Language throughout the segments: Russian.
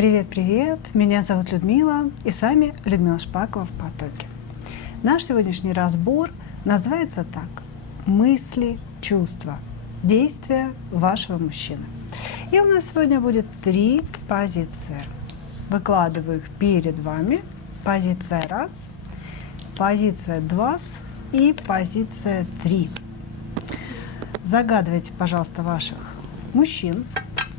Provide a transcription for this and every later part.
Привет-привет! Меня зовут Людмила, и с вами Людмила Шпакова в потоке. Наш сегодняшний разбор называется так: мысли, чувства, действия вашего мужчины. И у нас сегодня будет 3 позиции. Выкладываю их перед вами. Позиция 1, позиция 2 и позиция 3. Загадывайте, пожалуйста, ваших мужчин.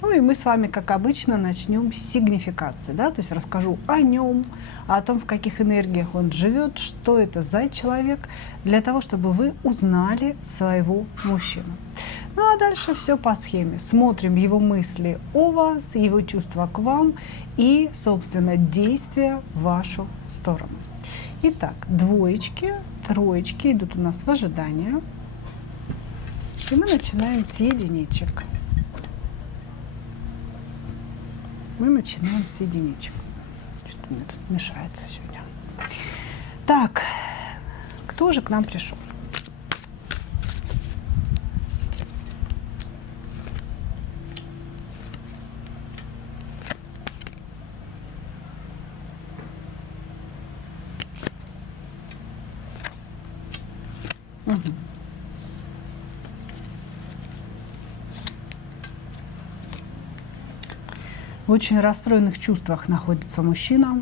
Ну и мы с вами, как обычно, начнем с сигнификации, да, то есть расскажу о нем, о том, в каких энергиях он живет, что это за человек, для того, чтобы вы узнали своего мужчину. Ну а дальше все по схеме. Смотрим его мысли о вас, его чувства к вам и, собственно, действия в вашу сторону. Итак, 2, 3 идут у нас в ожидание. И мы начинаем с единичек. Мы начинаем с единичек. Что мне тут мешается сегодня? Так, кто же к нам пришел? Угу. В очень расстроенных чувствах находится мужчина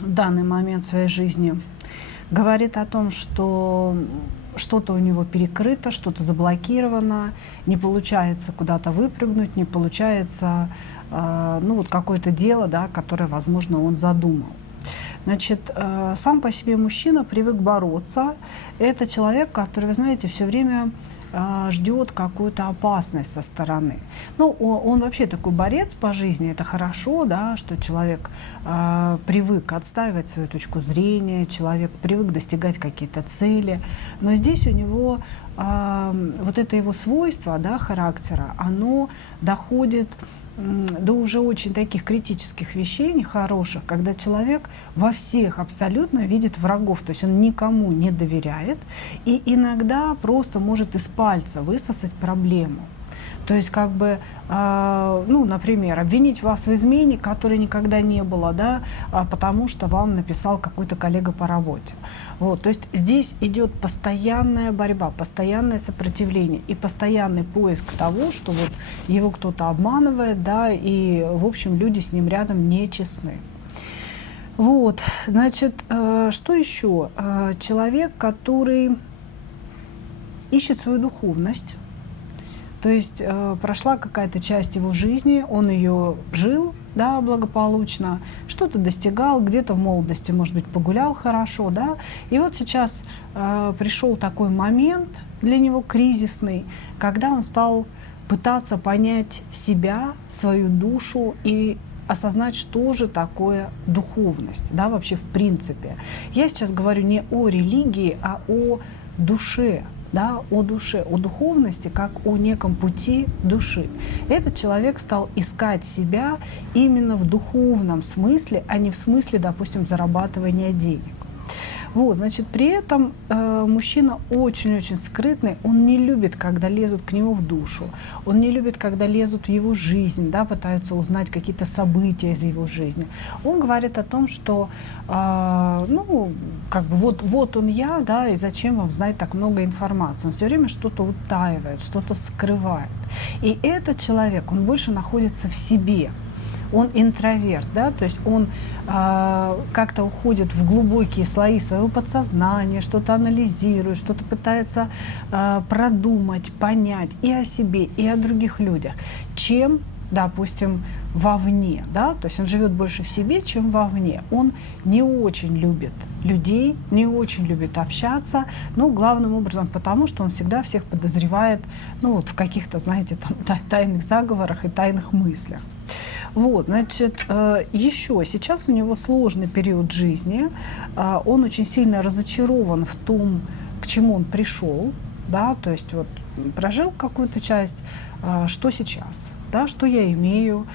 в данный момент своей жизни. Говорит о том, что что-то у него перекрыто, что-то заблокировано, не получается куда-то выпрыгнуть, не получается какое-то дело, да, которое, возможно, он задумал. Значит, сам по себе мужчина привык бороться. Это человек, который, вы знаете, все время ждет какую-то опасность со стороны. Ну, он вообще такой борец по жизни, это хорошо, да, что человек привык отстаивать свою точку зрения, человек привык достигать какие-то цели, но здесь у него вот это его свойство, да, характера, оно доходит до уже очень таких критических вещей, нехороших, когда человек во всех абсолютно видит врагов, то есть он никому не доверяет и иногда просто может из пальца высосать проблему. То есть, как бы, например, обвинить вас в измене, которой никогда не было, да, потому что вам написал какой-то коллега по работе. Вот, то есть здесь идет постоянная борьба, постоянное сопротивление и постоянный поиск того, что вот его кто-то обманывает, да, и, в общем, люди с ним рядом нечестны. Вот, значит, что еще? Человек, который ищет свою духовность. То есть прошла какая-то часть его жизни, он ее жил, да, благополучно, что-то достигал, где-то в молодости, может быть, погулял хорошо, да. И вот сейчас пришел такой момент для него кризисный, когда он стал пытаться понять себя, свою душу и осознать, что же такое духовность, да, вообще в принципе. Я сейчас говорю не о религии, а о душе. Да, о душе, о духовности, как о неком пути души. Этот человек стал искать себя именно в духовном смысле, а не в смысле, допустим, зарабатывания денег. Вот, значит, при этом мужчина очень-очень скрытный, он не любит, когда лезут к нему в душу, он не любит, когда лезут в его жизнь, да, пытаются узнать какие-то события из его жизни. Он говорит о том, что, вот он я, да, и зачем вам знать так много информации. Он все время что-то утаивает, что-то скрывает. И этот человек, он больше находится в себе. Он интроверт, да, то есть он как-то уходит в глубокие слои своего подсознания, что-то анализирует, что-то пытается продумать, понять и о себе, и о других людях, чем, допустим, вовне, да, то есть он живет больше в себе, чем вовне. Он не очень любит людей, не очень любит общаться, но главным образом потому, что он всегда всех подозревает, в каких-то, знаете, там тайных заговорах и тайных мыслях. Вот, значит, еще сейчас у него сложный период жизни, он очень сильно разочарован в том, к чему он пришел, да, то есть вот прожил какую-то часть, что сейчас, да, что я имею,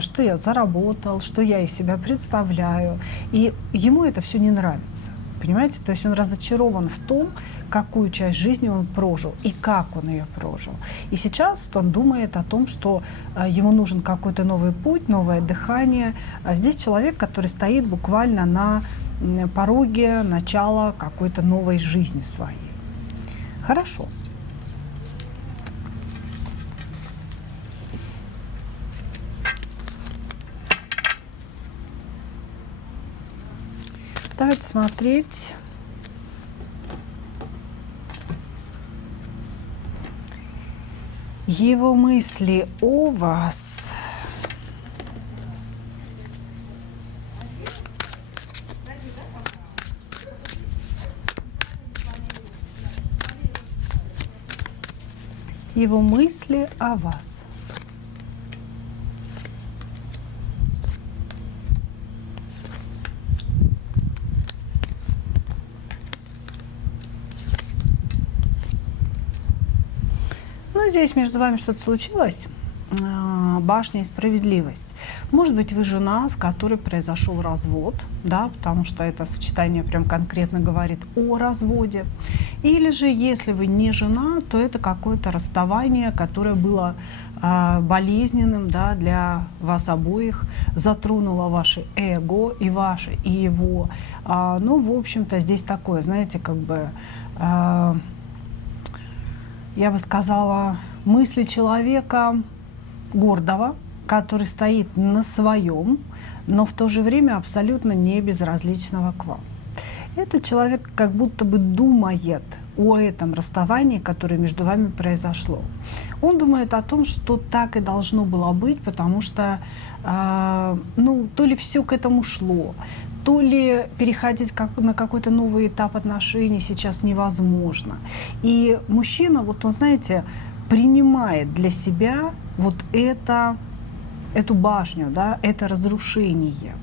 что я заработал, что я из себя представляю, и ему это все не нравится. понимаете? То есть он разочарован в том, какую часть жизни он прожил и как он ее прожил. И сейчас он думает о том, что ему нужен какой-то новый путь, новое дыхание. А здесь человек, который стоит буквально на пороге начала какой-то новой жизни своей. Хорошо. Давайте смотреть. Его мысли о вас. Его мысли о вас. Ну, здесь между вами что-то случилось. Башня и справедливость. Может быть, вы жена, с которой произошел развод, да, потому что это сочетание прям конкретно говорит о разводе. Или же, если вы не жена, то это какое-то расставание, которое было болезненным, да, для вас обоих, затронуло ваше эго, и ваше, и его. Ну, в общем-то, здесь такое, знаете, как бы, я бы сказала, мысли человека гордого, который стоит на своем, но в то же время абсолютно не безразличного к вам. Этот человек как будто бы думает о этом расставании, которое между вами произошло. Он думает о том, что так и должно было быть, потому что ну, то ли все к этому шло, то ли переходить на какой-то новый этап отношений сейчас невозможно. И мужчина, вот он, знаете, принимает для себя вот эту башню, да, это разрушение.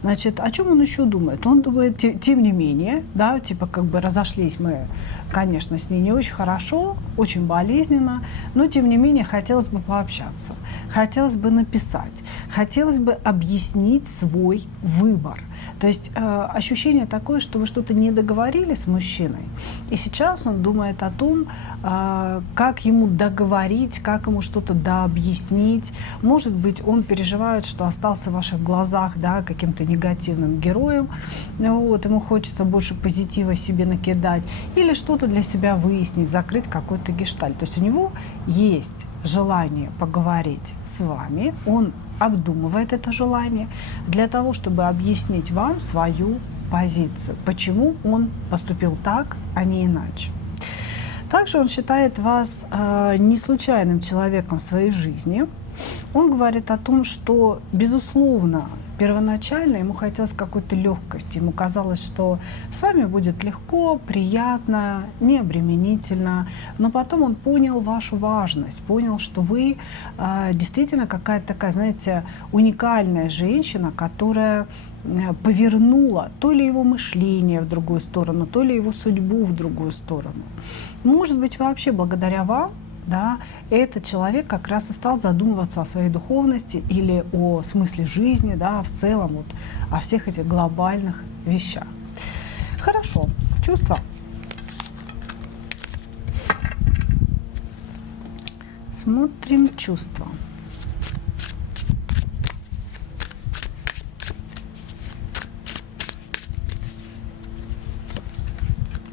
Значит, о чем он еще думает? Он думает, тем не менее, да, типа как бы разошлись мы, конечно, с ней не очень хорошо, очень болезненно, но тем не менее хотелось бы пообщаться, хотелось бы написать, хотелось бы объяснить свой выбор. То есть ощущение такое, что вы что-то не договорили с мужчиной, и сейчас он думает о том, как ему договорить, как ему что-то дообъяснить. Может быть, он переживает, что остался в ваших глазах, да, каким-то негативным героем, вот, ему хочется больше позитива себе накидать, или что-то для себя выяснить, закрыть какой-то гештальт. То есть у него есть желание поговорить с вами, он обдумывает это желание для того, чтобы объяснить вам свою позицию, почему он поступил так, а не иначе. Также он считает вас не случайным человеком в своей жизни. Он говорит о том, что, безусловно, первоначально ему хотелось какой-то легкости. Ему казалось, что с вами будет легко, приятно, необременительно. Но потом он понял вашу важность, понял, что вы действительно какая-то такая, знаете, уникальная женщина, которая повернула то ли его мышление в другую сторону, то ли его судьбу в другую сторону. Может быть, вообще благодаря вам, да, этот человек как раз и стал задумываться о своей духовности или о смысле жизни, да, в целом вот, о всех этих глобальных вещах. Хорошо. Чувства. Смотрим чувства.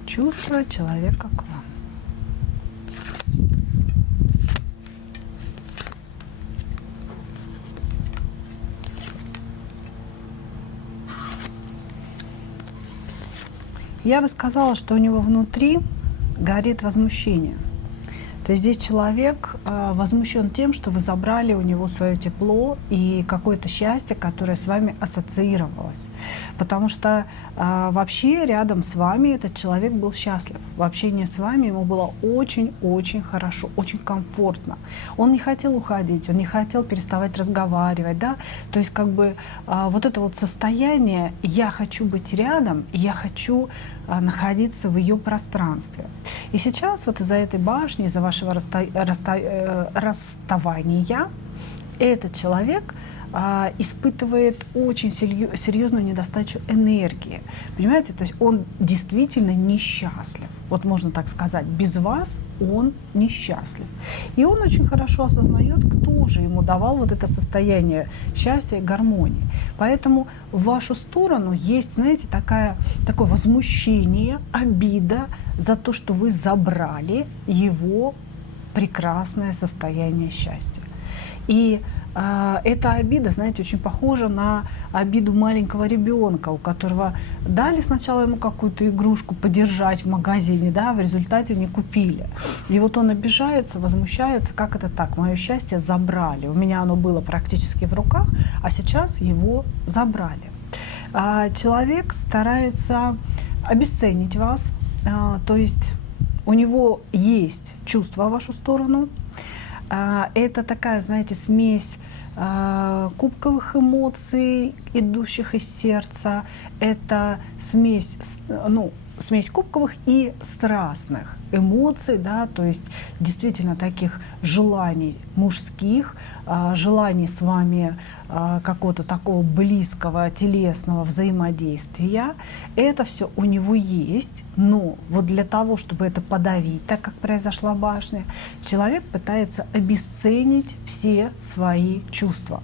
Чувства человека к вам. Я бы сказала, что у него внутри горит возмущение. То есть здесь человек возмущен тем, что вы забрали у него свое тепло и какое-то счастье, которое с вами ассоциировалось. Потому что вообще рядом с вами этот человек был счастлив. В общении с вами ему было очень-очень хорошо, очень комфортно. Он не хотел уходить, он не хотел переставать разговаривать. Да? То есть как бы вот это вот состояние «я хочу быть рядом», «я хочу находиться в ее пространстве». И сейчас вот из-за этой башни, из-за вашего расставания этот человек испытывает очень серьезную недостачу энергии. Понимаете, то есть он действительно несчастлив. Вот можно так сказать, без вас он несчастлив. И он очень хорошо осознает, кто же ему давал вот это состояние счастья и гармонии. Поэтому в вашу сторону есть, знаете, такое возмущение, обида за то, что вы забрали его прекрасное состояние счастья. И эта обида, знаете, очень похожа на обиду маленького ребенка, у которого дали сначала ему какую-то игрушку подержать в магазине, да, в результате не купили. И вот он обижается, возмущается, как это так, мое счастье забрали. У меня оно было практически в руках, а сейчас его забрали. Человек старается обесценить вас, то есть у него есть чувство в вашу сторону. Это такая, знаете, смесь кубковых эмоций, идущих из сердца. Это смесь, смесь кубковых и страстных эмоций, да, то есть действительно таких желаний мужских, желаний с вами какого-то такого близкого телесного взаимодействия. Это все у него есть, но вот для того, чтобы это подавить, так как произошла башня, человек пытается обесценить все свои чувства.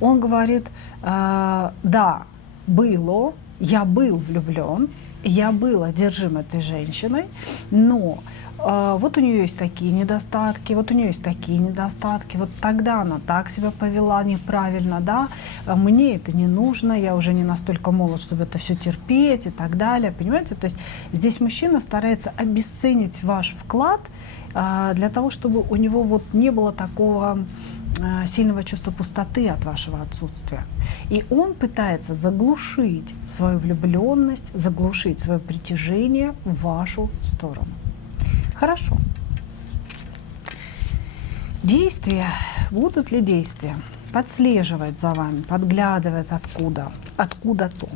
Он говорит, да, было, я был влюблен, я был одержим этой женщиной, но вот у нее есть такие недостатки, вот у нее есть такие недостатки, вот тогда она так себя повела неправильно, да, мне это не нужно, я уже не настолько молод, чтобы это все терпеть и так далее, понимаете? То есть здесь мужчина старается обесценить ваш вклад для того, чтобы у него вот не было такого сильного чувства пустоты от вашего отсутствия. И он пытается заглушить свою влюбленность, заглушить свое притяжение в вашу сторону. Хорошо. Действия. Будут ли действия? Подслеживать за вами, подглядывать откуда-то.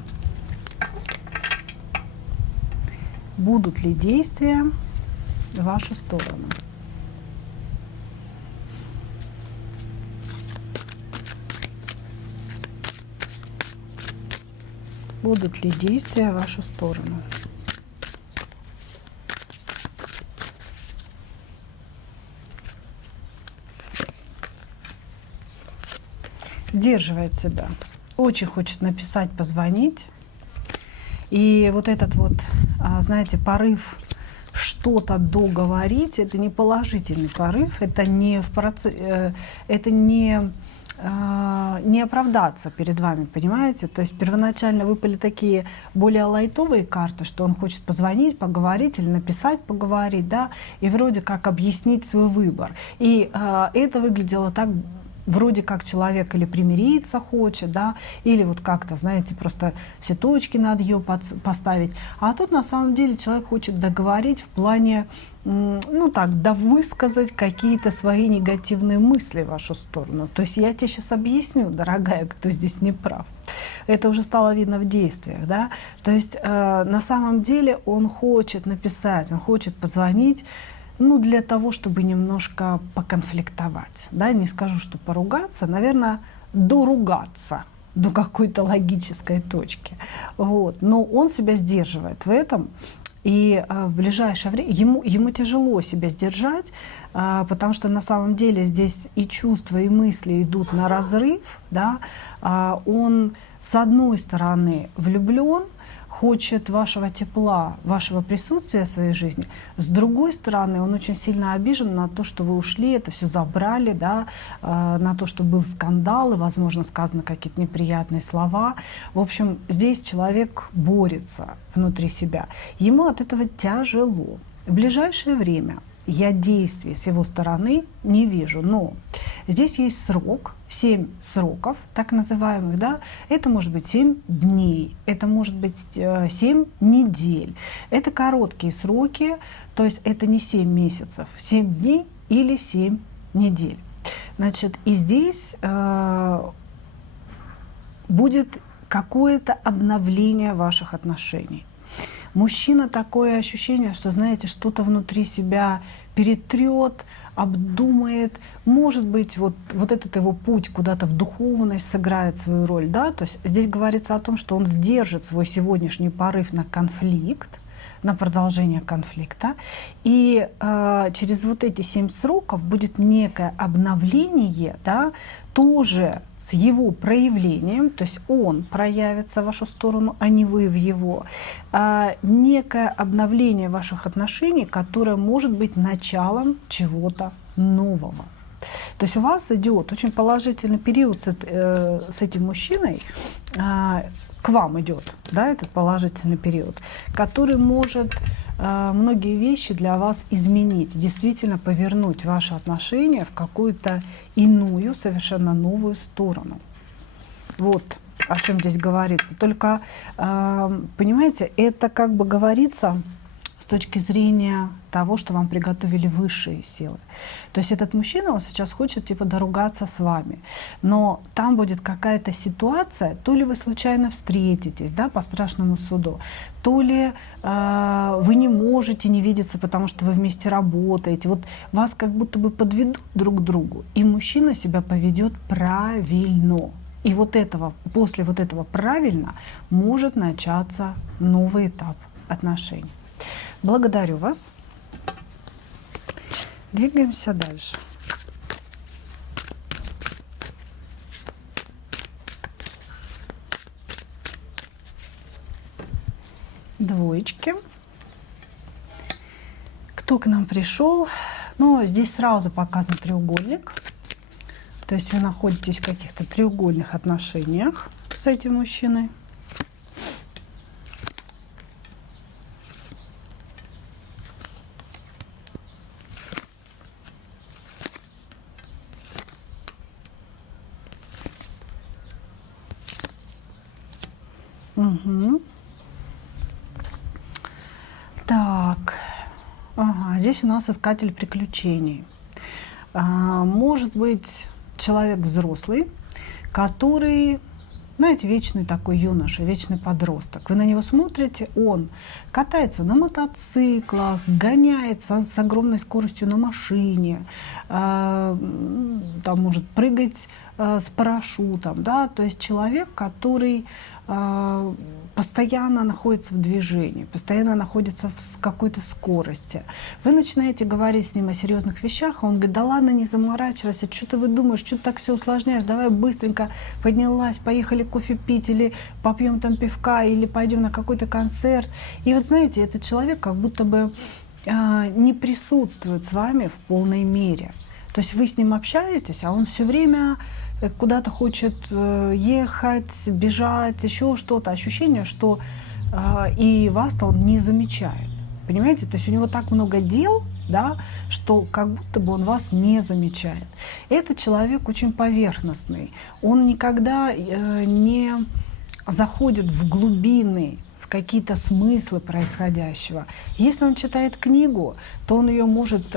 Будут ли действия в вашу сторону? Будут ли действия в вашу сторону? Сдерживает себя. Очень хочет написать, позвонить. И вот этот вот, знаете, порыв что-то договорить, это не положительный порыв, это не в процессе, это не оправдаться перед вами, понимаете? То есть первоначально выпали такие более лайтовые карты, что он хочет позвонить, поговорить или написать, поговорить, да, и вроде как объяснить свой выбор. И это выглядело так, вроде как человек или примириться хочет, да, или вот как-то, знаете, просто все точки над «ё» поставить. А тут на самом деле человек хочет договорить в плане, высказать какие-то свои негативные мысли в вашу сторону. То есть я тебе сейчас объясню, дорогая, кто здесь не прав. Это уже стало видно в действиях, да. То есть на самом деле он хочет написать, он хочет позвонить, для того, чтобы немножко поконфликтовать. Да? Не скажу, что поругаться, наверное, доругаться до какой-то логической точки. Вот. Но он себя сдерживает в этом. И в ближайшее время ему тяжело себя сдержать, потому что на самом деле здесь и чувства, и мысли идут на разрыв. Да? Он, с одной стороны, влюблен, хочет вашего тепла, вашего присутствия в своей жизни. С другой стороны, он очень сильно обижен на то, что вы ушли, это все забрали, да, на то, что был скандал, и, возможно, сказаны какие-то неприятные слова. В общем, здесь человек борется внутри себя. Ему от этого тяжело. В ближайшее время я действий с его стороны не вижу, но здесь есть срок, 7 сроков, так называемых, да, это может быть 7 дней, это может быть 7 недель, это короткие сроки, то есть это не 7 месяцев, 7 дней или 7 недель. Значит, и здесь будет какое-то обновление ваших отношений. Мужчина, такое ощущение, что, знаете, что-то внутри себя перетрет, обдумает. Может быть, вот этот его путь куда-то в духовность сыграет свою роль. Да? То есть здесь говорится о том, что он сдержит свой сегодняшний порыв на конфликт, на продолжение конфликта. И через вот эти 7 сроков будет некое обновление, да, тоже с его проявлением, то есть он проявится в вашу сторону, а не вы в его. Некое обновление ваших отношений, которое может быть началом чего-то нового. То есть у вас идет очень положительный период с этим мужчиной, к вам идет, да, этот положительный период, который может многие вещи для вас изменить, действительно повернуть ваши отношения в какую-то иную, совершенно новую сторону. Вот о чем здесь говорится. Только, понимаете, это как бы говорится с точки зрения того, что вам приготовили высшие силы. То есть этот мужчина, он сейчас хочет типа доругаться с вами, но там будет какая-то ситуация, то ли вы случайно встретитесь, да, по страшному суду, то ли вы не можете не видеться, потому что вы вместе работаете. Вот вас как будто бы подведут друг к другу, и мужчина себя поведет правильно. И вот этого, после вот этого правильно может начаться новый этап отношений. Благодарю вас. Двигаемся дальше. Двоечки. Кто к нам пришел? Ну, здесь сразу показан треугольник. То есть вы находитесь в каких-то треугольных отношениях с этим мужчиной. Угу. Так, ага, здесь у нас искатель приключений. Может быть, человек взрослый, который, знаете, вечный такой юноша, вечный подросток. Вы на него смотрите, он катается на мотоциклах, гоняется с огромной скоростью на машине, там может прыгать с парашютом, да, то есть человек, который постоянно находится в движении, постоянно находится в какой-то скорости. Вы начинаете говорить с ним о серьезных вещах, а он говорит: да ладно, не заморачивайся, что ты выдумаешь, что ты так все усложняешь, давай быстренько поднялась, поехали кофе пить, или попьем там пивка, или пойдем на какой-то концерт. И вот знаете, этот человек как будто бы не присутствует с вами в полной мере. То есть вы с ним общаетесь, а он все время куда-то хочет ехать, бежать, еще что-то. Ощущение, что и вас-то он не замечает. Понимаете? То есть у него так много дел, да, что как будто бы он вас не замечает. Этот человек очень поверхностный. Он никогда не заходит в глубины, в какие-то смыслы происходящего. Если он читает книгу, то он ее может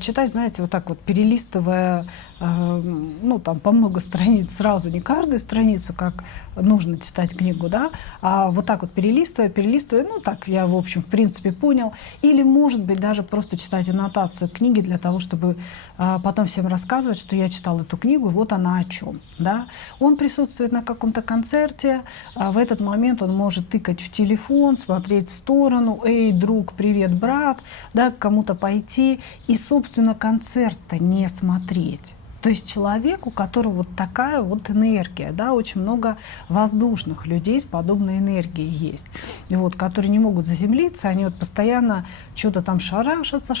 читать, знаете, вот так вот, перелистывая, ну, там, по много страниц сразу, не каждую страницу, как нужно читать книгу, да, а вот так вот перелистывая, ну, так я, в общем, в принципе, понял. Или, может быть, даже просто читать аннотацию книги для того, чтобы потом всем рассказывать, что я читал эту книгу, вот она о чем, да. Он присутствует на каком-то концерте, в этот момент он может тыкать в телефон, смотреть в сторону: эй, друг, привет, брат, да, к кому-то пойти и, собственно, концерт-то не смотреть. То есть человек, у которого вот такая вот энергия, да, очень много воздушных людей с подобной энергией есть, вот, которые не могут заземлиться, они вот постоянно что-то там шарашатся,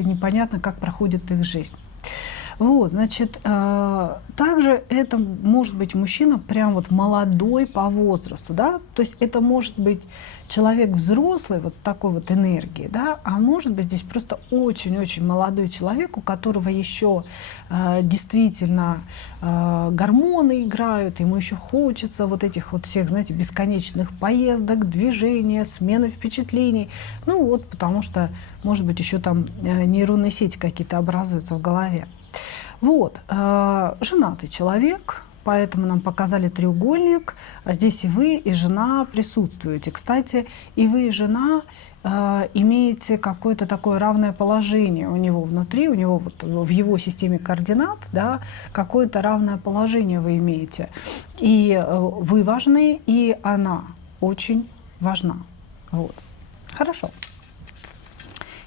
и непонятно, как проходит их жизнь. Вот, значит, также это может быть мужчина прям вот молодой по возрасту, да, то есть это может быть человек взрослый вот с такой вот энергией, да, а может быть здесь просто очень-очень молодой человек, у которого еще действительно гормоны играют, ему еще хочется вот этих вот всех, знаете, бесконечных поездок, движения, смены впечатлений, ну вот потому что, может быть, еще там нейронные сети какие-то образуются в голове. Вот, женатый человек, поэтому нам показали треугольник, а здесь и вы, и жена присутствуете. Кстати, и вы, и жена имеете какое-то такое равное положение у него внутри, у него вот в его системе координат, да, какое-то равное положение вы имеете. И вы важны, и она очень важна. Вот. Хорошо.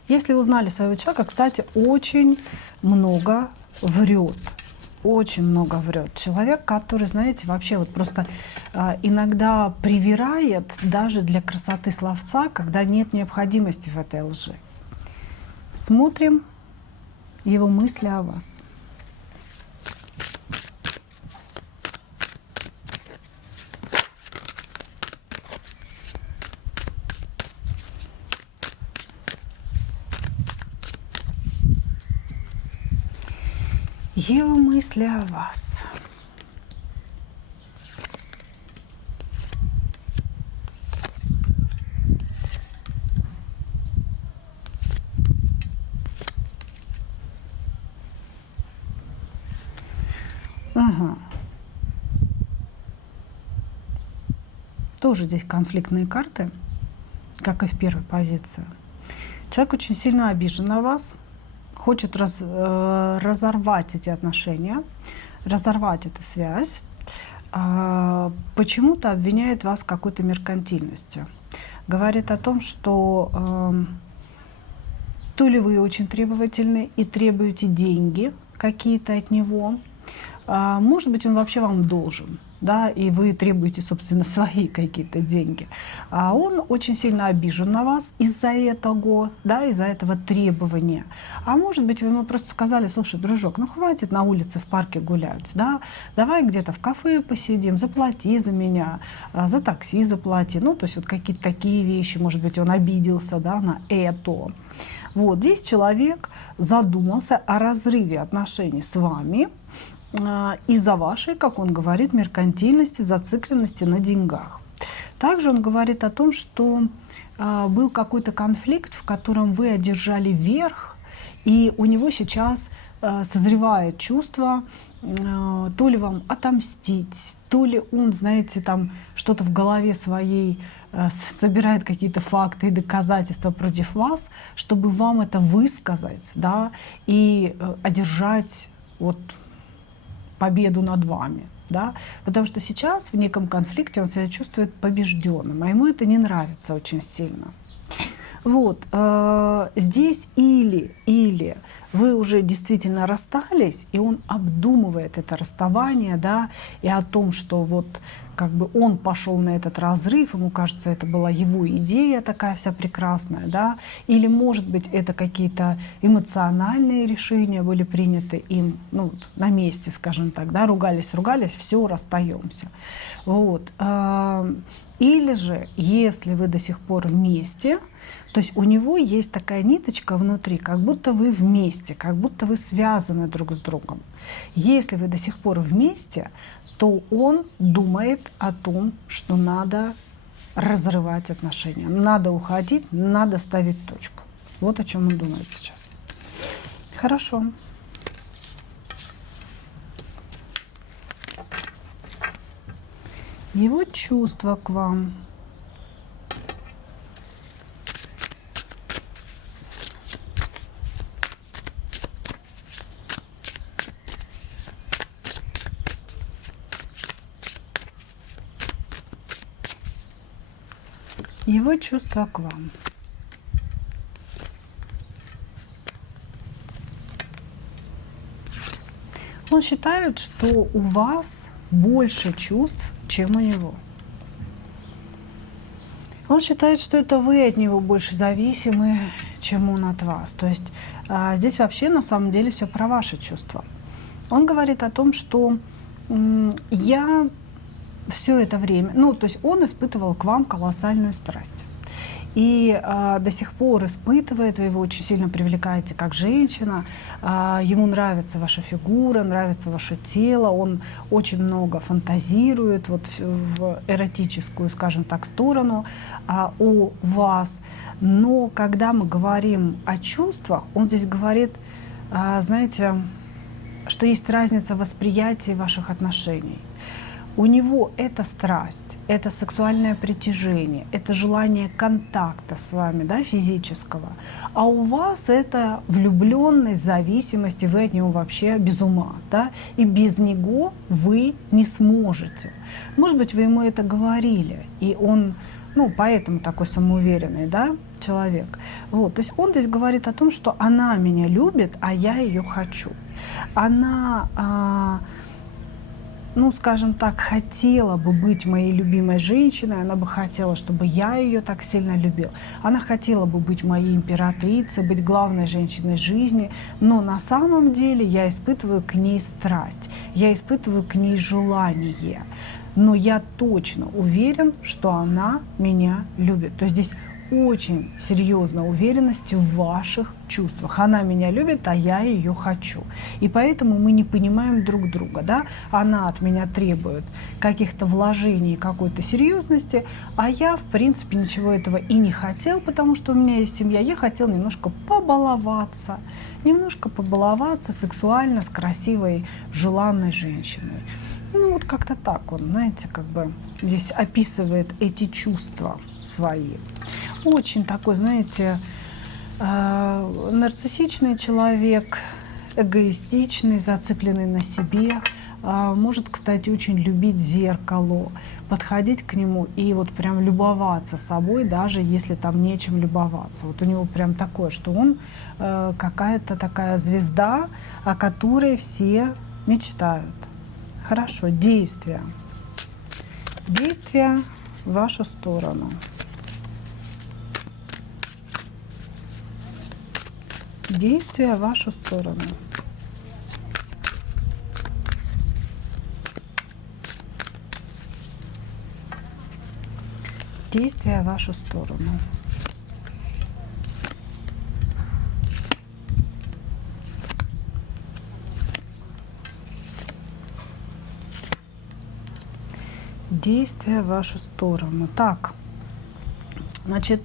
Если узнали своего человека, кстати, очень много врет. Очень много врет. Человек, который, знаете, вообще вот просто иногда привирает даже для красоты словца, когда нет необходимости в этой лжи. Смотрим его мысли о вас. Его мысли о вас. Ага. Тоже здесь конфликтные карты, как и в первой позиции. Человек очень сильно обижен на вас, хочет разорвать эти отношения, разорвать эту связь, почему-то обвиняет вас в какой-то меркантильности. Говорит о том, что то ли вы очень требовательны и требуете деньги какие-то от него, может быть, он вообще вам должен, да, и вы требуете, собственно, свои какие-то деньги. А он очень сильно обижен на вас из-за этого, да, из-за этого требования. А может быть, вы ему просто сказали: слушай, дружок, ну хватит на улице в парке гулять, да, давай где-то в кафе посидим, заплати за меня, за такси заплати. Ну, то есть вот какие-то такие вещи, может быть, он обиделся, да, на это. Вот здесь человек задумался о разрыве отношений с вами, из-за вашей, как он говорит, меркантильности, зацикленности на деньгах. Также он говорит о том, что был какой-то конфликт, в котором вы одержали верх, и у него сейчас созревает чувство то ли вам отомстить, то ли он, знаете, там что-то в голове своей собирает какие-то факты и доказательства против вас, чтобы вам это высказать, да, и одержать вот победу над вами, да, потому что сейчас в неком конфликте он себя чувствует побежденным, а ему это не нравится очень сильно. Вот, здесь или вы уже действительно расстались, и он обдумывает это расставание, да, и о том, что вот как бы он пошел на этот разрыв, ему кажется, это была его идея такая вся прекрасная, да, или, может быть, это какие-то эмоциональные решения были приняты им, ну, вот, на месте, скажем так, да, ругались, все, расстаемся. Вот. Или же, если вы до сих пор вместе, то есть у него есть такая ниточка внутри, как будто вы вместе, как будто вы связаны друг с другом. Если вы до сих пор вместе, то он думает о том, что надо разрывать отношения, надо уходить, надо ставить точку. Вот о чем он думает сейчас. Хорошо. Его чувства к вам. Его чувства к вам. Он считает, что у вас больше чувств, чем у него. Он считает, что это вы от него больше зависимы, чем он от вас. То есть здесь вообще на самом деле все про ваши чувства. Он говорит о том, что я все это время, ну, то есть он испытывал к вам колоссальную страсть. И до сих пор испытывает, вы его очень сильно привлекаете как женщина, ему нравится ваша фигура, нравится ваше тело, он очень много фантазирует вот в эротическую, скажем так, сторону о вас. Но когда мы говорим о чувствах, он здесь говорит, знаете, что есть разница восприятия ваших отношений. У него это страсть, это сексуальное притяжение, это желание контакта с вами, да, физического. А у вас это влюбленность, зависимость, и вы от него вообще без ума. Да? И без него вы не сможете. Может быть, вы ему это говорили, и он, ну, поэтому такой самоуверенный, да, человек. Вот. То есть он здесь говорит о том, что она меня любит, а я ее хочу. Она... ну, скажем так, хотела бы быть моей любимой женщиной, она бы хотела, чтобы я ее так сильно любил. Она хотела бы быть моей императрицей, быть главной женщиной жизни, но на самом деле я испытываю к ней страсть, я испытываю к ней желание. Но я точно уверен, что она меня любит. То есть здесь очень серьезная уверенность в ваших чувствах. Она меня любит, а я ее хочу. И поэтому мы не понимаем друг друга. Да? Она от меня требует каких-то вложений, какой-то серьезности, а я, в принципе, ничего этого и не хотел, потому что у меня есть семья. Я хотел немножко побаловаться сексуально с красивой, желанной женщиной. Ну, вот как-то так он, знаете, как бы здесь описывает эти чувства свои. Очень такой, знаете, нарциссичный человек, эгоистичный, зацикленный на себе. Может, кстати, очень любить зеркало, подходить к нему и вот прям любоваться собой, даже если там нечем любоваться. Вот у него прям такое, что он какая-то такая звезда, о которой все мечтают. Хорошо, действия. Действия в вашу сторону. Действия в вашу сторону. Действия в вашу сторону. Действия в вашу сторону. Так, значит,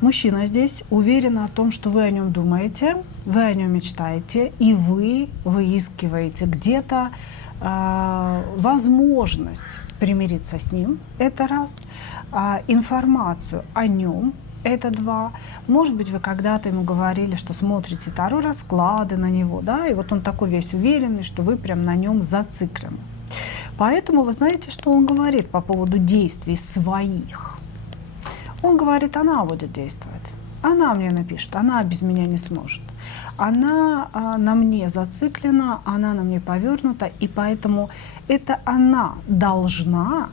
мужчина здесь уверен о том, что вы о нем думаете, вы о нем мечтаете, и вы выискиваете где-то возможность примириться с ним, это раз, информацию о нем, это два. Может быть, вы когда-то ему говорили, что смотрите Таро расклады на него, да, и вот он такой весь уверенный, что вы прям на нем зациклены. Поэтому вы знаете, что он говорит по поводу действий своих. Он говорит, она будет действовать, она мне напишет, она без меня не сможет. Она на мне зациклена, она на мне повернута, и поэтому это она должна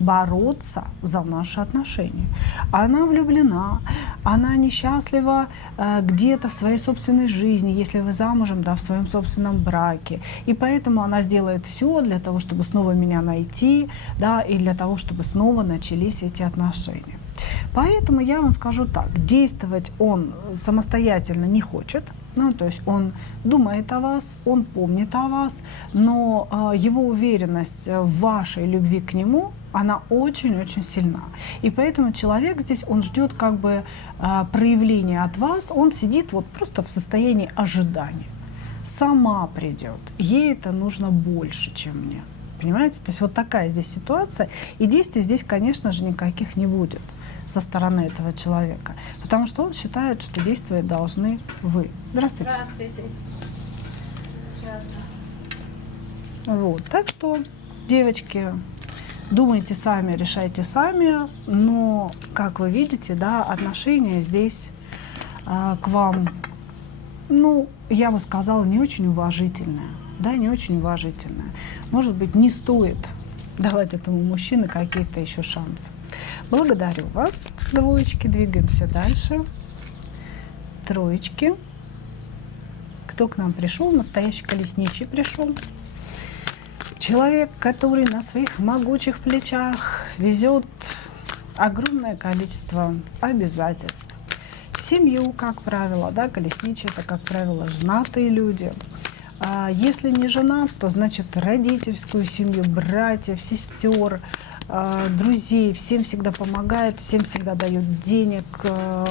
бороться за наши отношения. Она влюблена, она несчастлива где-то в своей собственной жизни, если вы замужем, да, в своем собственном браке. И поэтому она сделает все для того, чтобы снова меня найти, да, и для того, чтобы снова начались эти отношения. Поэтому я вам скажу так, действовать он самостоятельно не хочет, ну, то есть он думает о вас, он помнит о вас, но его уверенность в вашей любви к нему, она очень-очень сильна. И поэтому человек здесь, он ждет как бы проявления от вас, он сидит вот просто в состоянии ожидания. Сама придет, ей это нужно больше, чем мне. Понимаете? То есть вот такая здесь ситуация, и действий здесь, конечно же, никаких не будет со стороны этого человека, потому что он считает, что действовать должны вы. Здравствуйте. Здравствуйте. Вот. Так что, девочки, думайте сами, решайте сами, но, как вы видите, да, отношения здесь к вам, ну, я бы сказала, не очень уважительное. Да, не очень уважительное. Может быть, не стоит давать этому мужчине какие-то еще шансы. Благодарю вас, двоечки. Двигаемся дальше. Троечки. Кто к нам пришел? Настоящий колесничий пришел. Человек, который на своих могучих плечах везет огромное количество обязательств. Семью, как правило, да, колесничие — это, как правило, женатые люди. А если не женат, то значит родительскую семью, братьев, сестер, друзей, всем всегда помогает, всем всегда дает денег,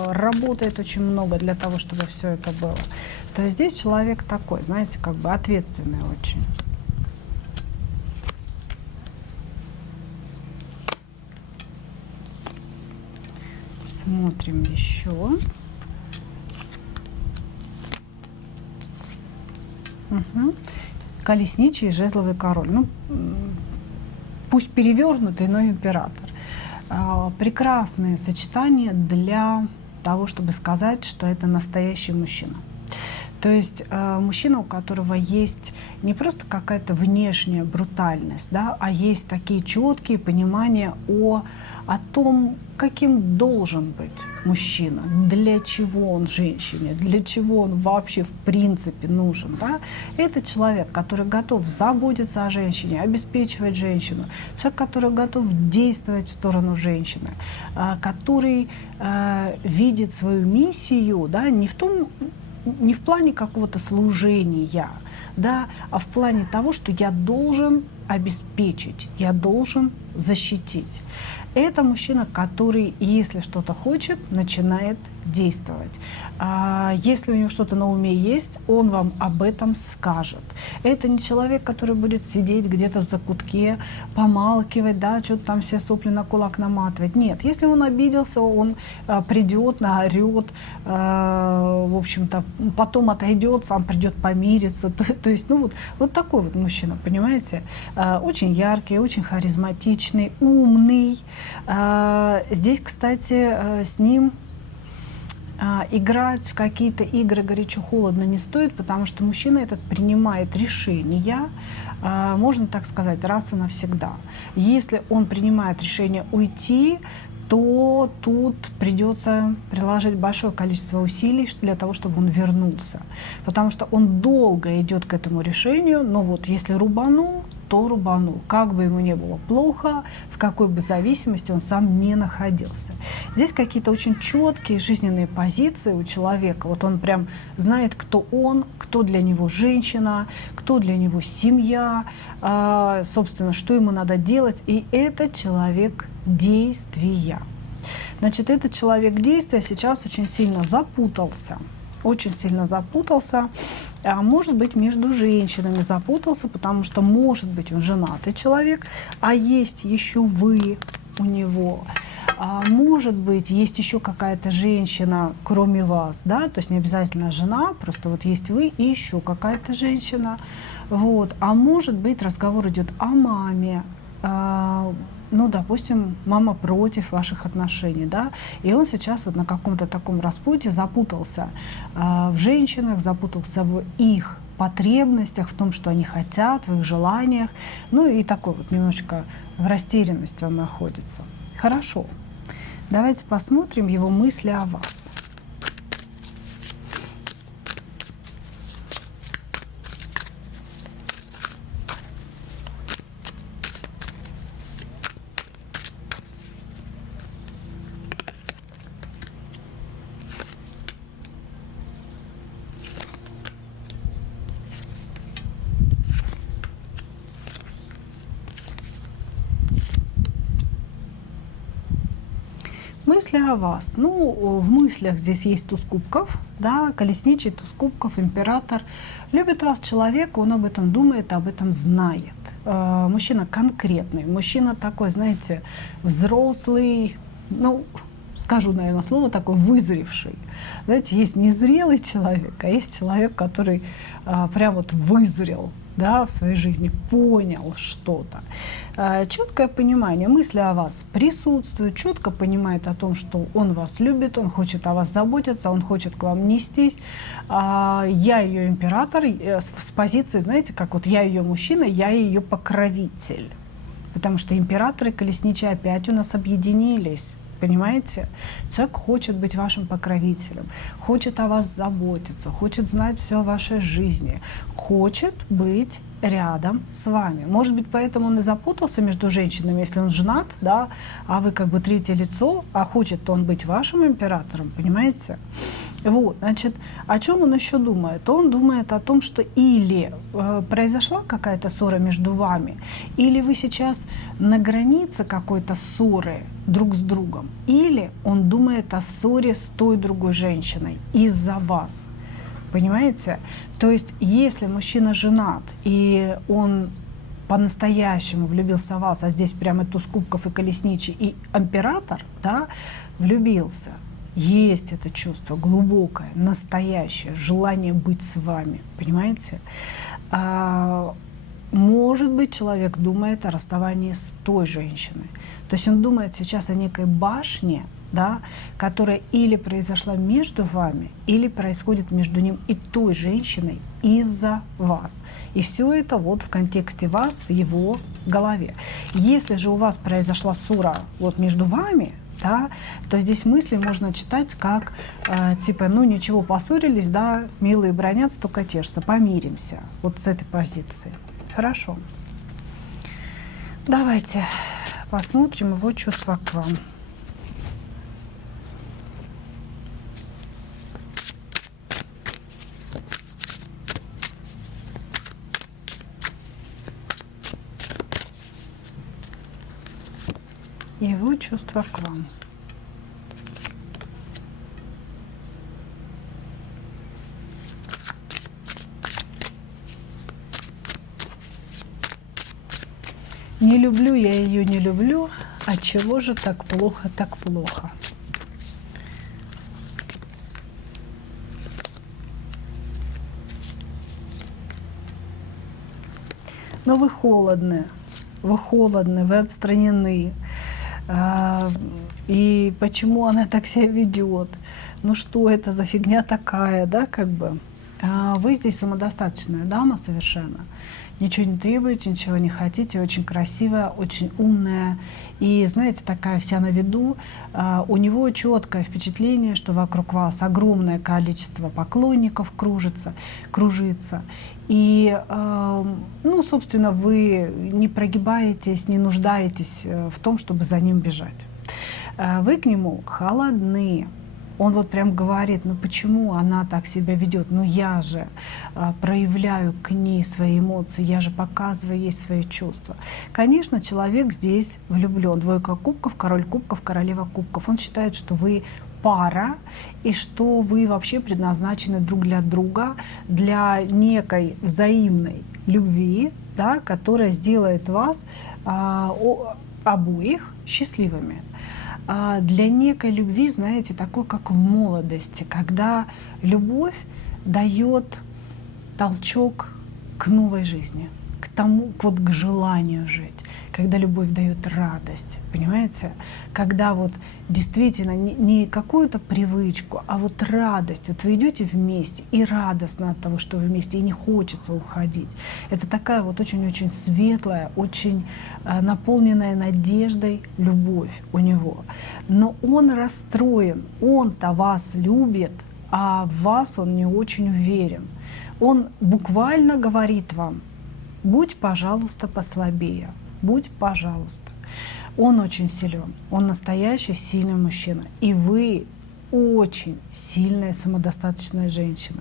работает очень много для того, чтобы все это было. То есть здесь человек такой, знаете, как бы ответственный очень. Смотрим еще. Угу. Колесничий и жезловый король. Ну, пусть перевернутый, но император. Прекрасное сочетание для того, чтобы сказать, что это настоящий мужчина. То есть мужчина, у которого есть не просто какая-то внешняя брутальность, да, а есть такие четкие понимания о том, каким должен быть мужчина, для чего он женщине, для чего он вообще в принципе нужен. Да? Это человек, который готов заботиться о женщине, обеспечивать женщину, человек, который готов действовать в сторону женщины, который видит свою миссию, да, не в плане какого-то служения, да, а в плане того, что я должен обеспечить, я должен защитить. Это мужчина, который, если что-то хочет, начинает действовать. Если у него что-то на уме есть, он вам об этом скажет. Это не человек, который будет сидеть где-то в закутке, помалкивать, да, что-то там все сопли на кулак наматывать. Нет, если он обиделся, он придет, наорет, в общем-то, потом отойдет, сам придет помириться. То есть, ну вот такой вот мужчина, понимаете? Очень яркий, очень харизматичный, умный. Здесь, кстати, с ним играть в какие-то игры горячо-холодно не стоит, потому что мужчина этот принимает решения, можно так сказать, раз и навсегда. Если он принимает решение уйти, то тут придется приложить большое количество усилий для того, чтобы он вернулся. Потому что он долго идет к этому решению, но вот если рубанул, то рубанул. Как бы ему не было плохо, в какой бы зависимости он сам не находился. Здесь какие-то очень четкие жизненные позиции у человека. Вот он прям знает, кто он, кто для него женщина, кто для него семья, собственно, что ему надо делать. И это человек действия. Значит, этот человек действия сейчас очень сильно запутался. Очень сильно запутался, а может быть, между женщинами запутался, потому что, может быть, он женатый человек, а есть еще вы у него. Может быть, есть еще какая-то женщина, кроме вас, да, то есть не обязательно жена, просто вот есть вы и еще какая-то женщина. Вот. А может быть, разговор идет о маме, ну, допустим, мама против ваших отношений, да, и он сейчас вот на каком-то таком распутье запутался в женщинах, запутался в их потребностях, в том, что они хотят, в их желаниях, ну и такой вот немножечко в растерянности он находится. Хорошо, давайте посмотрим его мысли о вас. Мысли о вас. Ну, в мыслях здесь есть туз кубков, да, колесничий, туз кубков, император. Любит вас человек, он об этом думает, об этом знает. Мужчина конкретный, мужчина такой, знаете, взрослый, ну, скажу, наверное, слово такое, вызревший. Знаете, есть незрелый человек, а есть человек, который прям вот вызрел, да, в своей жизни, понял что-то. Четкое понимание, мысли о вас присутствуют, четко понимает о том, что он вас любит, он хочет о вас заботиться, он хочет к вам нестись. Я ее император с позиции, знаете, как вот я ее мужчина, я ее покровитель. Потому что императоры колесничий опять у нас объединились. Понимаете? Человек хочет быть вашим покровителем, хочет о вас заботиться, хочет знать все о вашей жизни, хочет быть рядом с вами. Может быть, поэтому он и запутался между женщинами, если он женат, да, а вы как бы третье лицо, а хочет он быть вашим императором, понимаете? Вот, значит, о чем он еще думает? Он думает о том, что или произошла какая-то ссора между вами, или вы сейчас на границе какой-то ссоры друг с другом, или он думает о ссоре с той другой женщиной из-за вас. Понимаете? То есть, если мужчина женат, и он по-настоящему влюбился в вас, а здесь прямо туз кубков и колесничий, и император, да, влюбился, есть это чувство глубокое, настоящее, желание быть с вами, понимаете? Может быть, человек думает о расставании с той женщиной. То есть он думает сейчас о некой башне, да, которая или произошла между вами, или происходит между ним и той женщиной из-за вас. И все это вот в контексте вас, в его голове. Если же у вас произошла ссора вот между вами, да, то здесь мысли можно читать как, типа, ну ничего, поссорились, да, милые бранятся, только тешатся, помиримся. Вот с этой позиции. Хорошо. Давайте посмотрим его чувства к вам. Его чувства к вам. Не люблю я ее, не люблю, а чего же так плохо, так плохо? Но вы холодны, вы отстранены. И почему она так себя ведет? Ну что это за фигня такая, да, как бы? Вы здесь самодостаточная дама совершенно. Ничего не требуете, ничего не хотите, очень красивая, очень умная. И, знаете, такая вся на виду. У него четкое впечатление, что вокруг вас огромное количество поклонников кружится. И, ну, собственно, вы не прогибаетесь, не нуждаетесь в том, чтобы за ним бежать. Вы к нему холодны. Он вот прям говорит, ну почему она так себя ведет? Ну я же проявляю к ней свои эмоции, я же показываю ей свои чувства. Конечно, человек здесь влюблен. Двойка кубков, король кубков, королева кубков. Он считает, что вы пара, и что вы вообще предназначены друг для друга, для некой взаимной любви, да, которая сделает вас обоих счастливыми. Для некой любви, знаете, такой, как в молодости, когда любовь дает толчок к новой жизни, к тому, вот к желанию жить, когда любовь дает радость, понимаете? Когда вот действительно не какую-то привычку, а вот радость. Вот вы идете вместе, и радостно от того, что вы вместе, и не хочется уходить. Это такая вот очень-очень светлая, очень наполненная надеждой любовь у него. Но он расстроен, он-то вас любит, а в вас он не очень уверен. Он буквально говорит вам: будь, пожалуйста, послабее. Будь, пожалуйста. Он очень силен, он настоящий сильный мужчина. И вы очень сильная, самодостаточная женщина.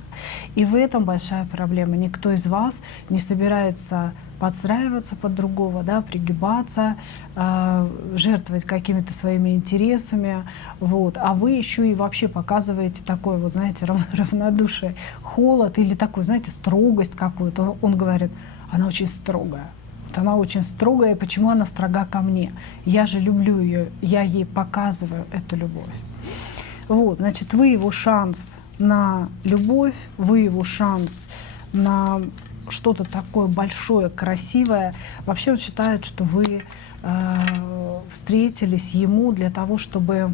И в этом большая проблема. Никто из вас не собирается подстраиваться под другого, да, пригибаться, жертвовать какими-то своими интересами. Вот. А вы еще и вообще показываете такое, вот, знаете, равнодушие, холод или такую, знаете, строгость какую-то. Он говорит, она очень строгая. Вот она очень строгая, и почему она строга ко мне? Я же люблю ее, я ей показываю эту любовь. Вот, значит, вы его шанс на любовь, вы его шанс на что-то такое большое, красивое. Вообще он считает, что вы встретились ему для того, чтобы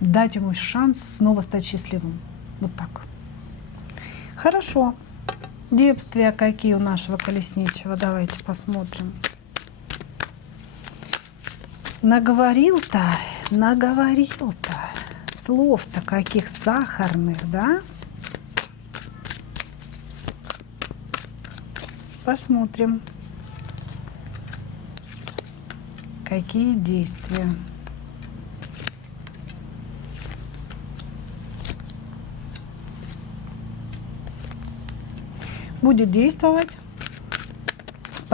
дать ему шанс снова стать счастливым. Вот так. Хорошо. Действия какие у нашего колесничего? Давайте посмотрим. Наговорил-то, слов-то каких сахарных, да? Посмотрим, какие действия. Будет действовать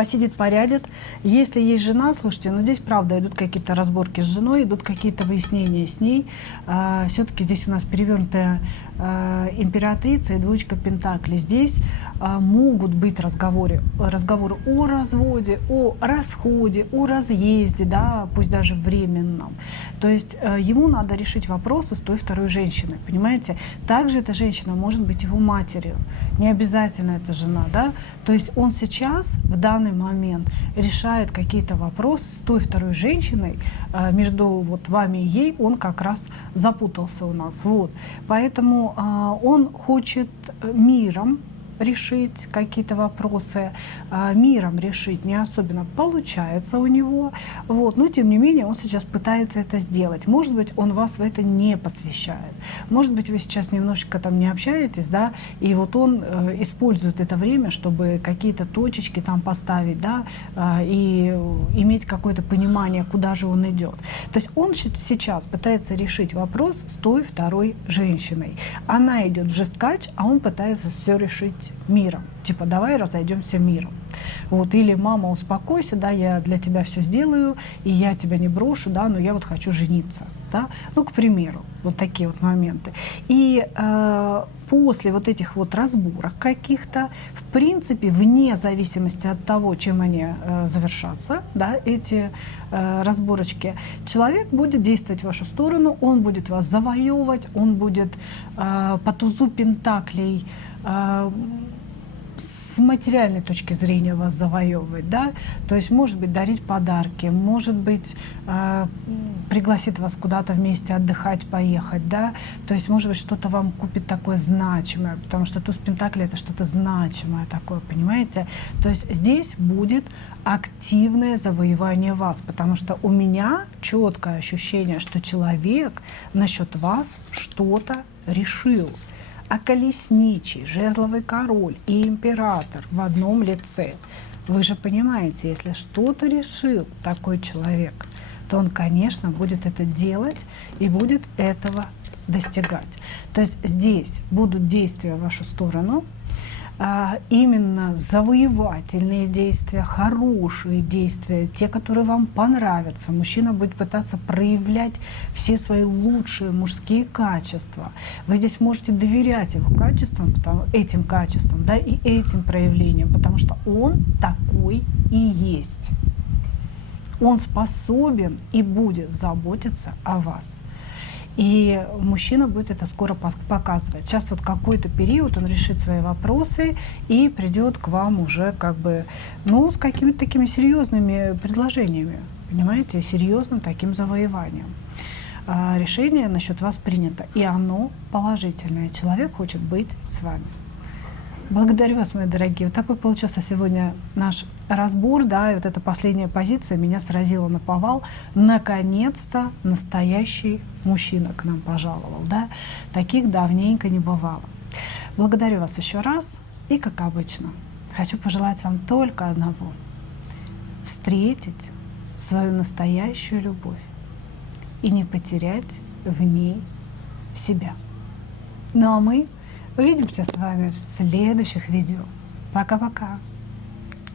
посидит, порядит. Если есть жена, слушайте, ну здесь правда идут какие-то разборки с женой, идут какие-то выяснения с ней. Все-таки здесь у нас перевернутая императрица и двоечка пентаклей. Здесь могут быть разговоры о разводе, о расходе, о разъезде, да, пусть даже временном. То есть ему надо решить вопросы с той второй женщиной, понимаете? Также эта женщина может быть его матерью, не обязательно это жена, да? То есть он сейчас, в данный момент, решает какие-то вопросы с той второй женщиной, между вот вами и ей он как раз запутался у нас, вот. Поэтому он хочет миром решить какие-то вопросы, миром решить не особенно получается у него, вот. Но тем не менее он сейчас пытается это сделать. Может быть, он вас в это не посвящает, может быть, вы сейчас немножечко там не общаетесь, да, и вот он использует это время, чтобы какие-то точечки там поставить, да, и иметь какое-то понимание, куда же он идет. То есть он сейчас пытается решить вопрос с той второй женщиной. Она идет в жесткач, а он пытается все решить миром. Типа, давай разойдемся миром. Вот. Или мама, успокойся, да, я для тебя все сделаю, и я тебя не брошу, да, но я вот хочу жениться. Да? Ну, к примеру, вот такие вот моменты. И после вот этих вот разборок каких-то, в принципе, вне зависимости от того, чем они завершатся, да, эти разборочки, человек будет действовать в вашу сторону, он будет вас завоевывать, он будет по тузу пентаклей с материальной точки зрения вас завоевывать, да, то есть, может быть, дарить подарки, может быть, пригласит вас куда-то вместе отдыхать, поехать, да, то есть, может быть, что-то вам купит такое значимое, потому что туз пентаклей — это что-то значимое такое, понимаете, то есть здесь будет активное завоевание вас, потому что у меня четкое ощущение, что человек насчет вас что-то решил. А колесничий, жезловый король и император в одном лице. Вы же понимаете, если что-то решил такой человек, то он, конечно, будет это делать и будет этого достигать. То есть здесь будут действия в вашу сторону, именно завоевательные действия, хорошие действия, те, которые вам понравятся. Мужчина будет пытаться проявлять все свои лучшие мужские качества. Вы здесь можете доверять его качествам, этим качествам, да, и этим проявлениям, потому что он такой и есть. Он способен и будет заботиться о вас. И мужчина будет это скоро показывать. Сейчас вот какой-то период он решит свои вопросы и придет к вам уже как бы, ну, с какими-то такими серьезными предложениями, понимаете, серьезным таким завоеванием. Решение насчет вас принято, и оно положительное. Человек хочет быть с вами. Благодарю вас, мои дорогие. Вот такой получился сегодня наш разбор, да, и вот эта последняя позиция меня сразила наповал. Наконец-то настоящий мужчина к нам пожаловал, да. Таких давненько не бывало. Благодарю вас еще раз. И, как обычно, хочу пожелать вам только одного: встретить свою настоящую любовь и не потерять в ней себя. Ну а мы увидимся с вами в следующих видео. Пока-пока.